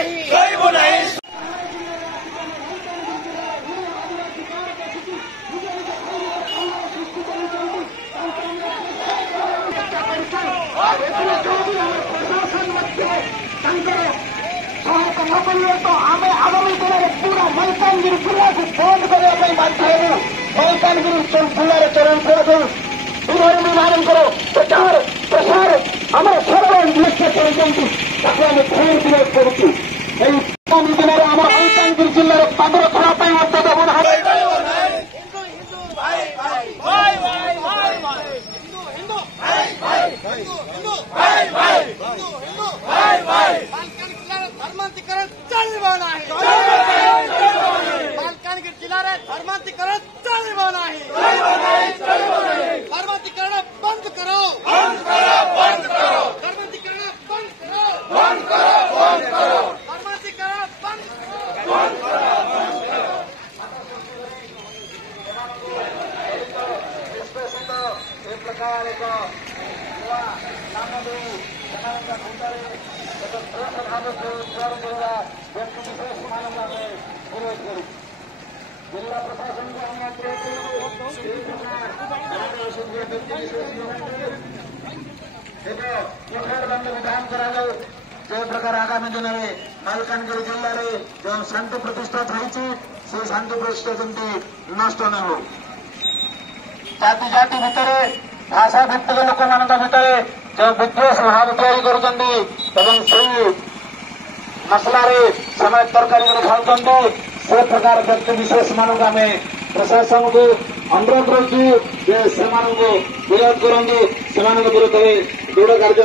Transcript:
नहीं। तो आम आगामी दिन में पूरा मलकानगिरी जिला को बंद करने बाध्य मलकानगिरी जिले चरण को निर्माण करो प्रचार प्रसार आम सर्व लक्ष्य कर घोर विरोध करुचु दिन में आम मलकानगिरी जिले पादर खड़ा मत देव धर्मांतरण चलवा नहीं। मालकानगिरी जिला रे धर्मांतरण चलवा नहीं। धर्मांतरण बंद करो, धर्मांतरण बंद करो, धर्मांतरण बंद करो। एक प्रकार एक जिला प्रशासन विधान कराଯାଉ जो प्रकार आगामी दिन में मालकानगिरी जिले में जो शांति प्रतिष्ठा होती से शांति प्रतिष्ठा जमी नष्ट न हो जाति जाति भितर भाषा भित्तिक लोक मान भितर जो विद्वेष भाव तैयारी कर मसला तरकारी खाऊ से प्रकार व्यक्ति विशेष मानक आम प्रशासन को अनुरोध करुचु विरोध करूँ से विरोध में दृढ़ कार्य